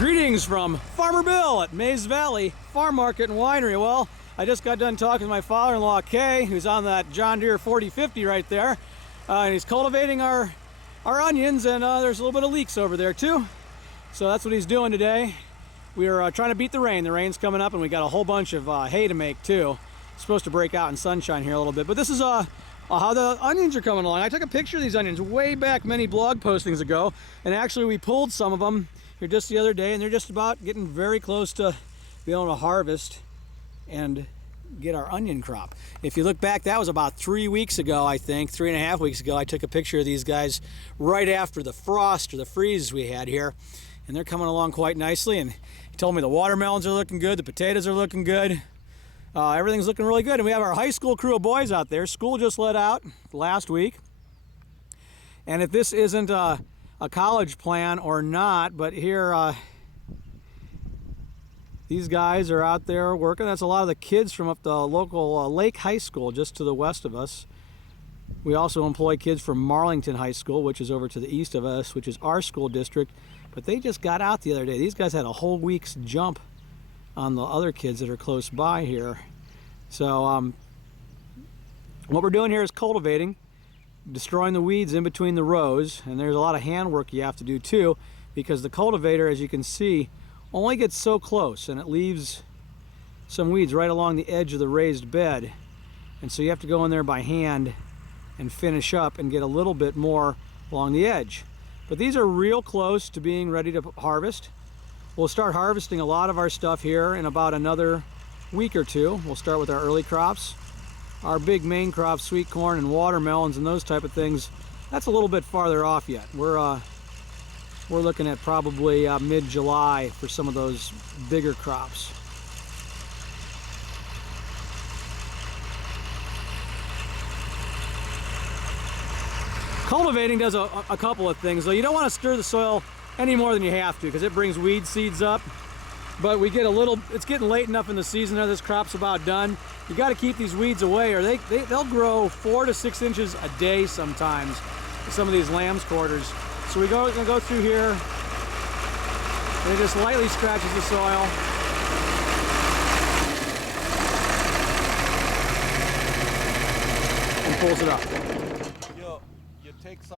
Greetings from Farmer Bill at Mays Valley Farm Market and Winery. Well, I just got done talking to my father-in-law, Kay, who's on that John Deere 4050 right there. And he's cultivating our onions, and there's a little bit of leeks over there too. So that's what he's doing today. We are trying to beat the rain. The rain's coming up, and we got a whole bunch of hay to make too. It's supposed to break out in sunshine here a little bit, but this is how the onions are coming along. I took a picture of these onions way back many blog postings ago, and actually we pulled some of them here just the other day, and they're just about getting very close to being able to harvest and get our onion crop. If you look back, that was about 3 weeks ago, I think, 3.5 weeks ago. I took a picture of these guys right after the frost or the freeze we had here, and they're coming along quite nicely. And he told me the watermelons are looking good, the potatoes are looking good. Everything's looking really good, and we have our high school crew of boys out there. School just let out last week, and if this isn't a college plan or not, but here these guys are out there working. That's a lot of the kids from up the local Lake High School just to the west of us. We also employ kids from Marlington High School, which is over to the east of us, which is our school district, but they just got out the other day. These guys had a whole week's jump on the other kids that are close by here. So what we're doing here is cultivating, destroying the weeds in between the rows, and there's a lot of handwork you have to do too, because the cultivator, as you can see, only gets so close, and it leaves some weeds right along the edge of the raised bed, and so you have to go in there by hand and finish up and get a little bit more along the edge. But these are real close to being ready to harvest. We'll start harvesting a lot of our stuff here in about another week or two. We'll start with our early crops. Our big main crops, sweet corn and watermelons and those type of things, that's a little bit farther off yet. We're looking at probably mid-July for some of those bigger crops. Cultivating does a couple of things, though. You don't want to stir the soil any more than you have to, because it brings weed seeds up. But we get it's getting late enough in the season there, this crop's about done. You got to keep these weeds away, or they'll grow 4 to 6 inches a day sometimes, some of these lamb's quarters. So we're going to go through here, and it just lightly scratches the soil. And pulls it up. You take some